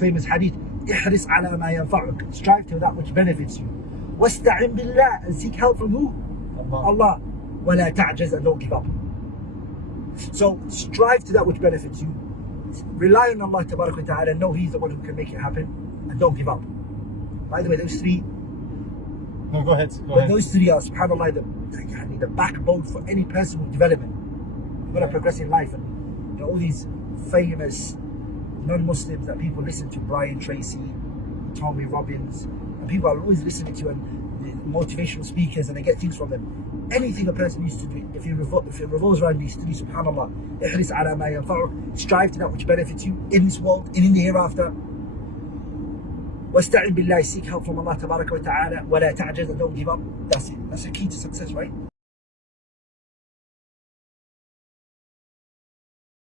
famous hadith, احرص على ما ينفعك, strive to that which benefits you. واستعن بالله, and seek help from who? Allah. ولا تعجز, and don't give up. So strive to that which benefits you. Rely on Allah Tabarak wa Ta'ala, know He's the one who can make it happen, and don't give up. By the way, those three. No, go ahead. Go ahead. Those three are, subhanAllah, the backbone for any personal development. You've got to progress in life, and you know, all these famous non-Muslims that people listen to, Brian Tracy, Tommy Robbins, and people are always listening to, and the motivational speakers, and they get things from them. Anything a person needs to do, if it revolves around these three, subhanAllah, احرص على ما ينفعك, strive to that which benefits you in this world and in the hereafter. واستعن بالله, seek help from Allah Tabarak wa Ta'ala, ولا تعجز, and don't give up. That's it. That's the key to success, right?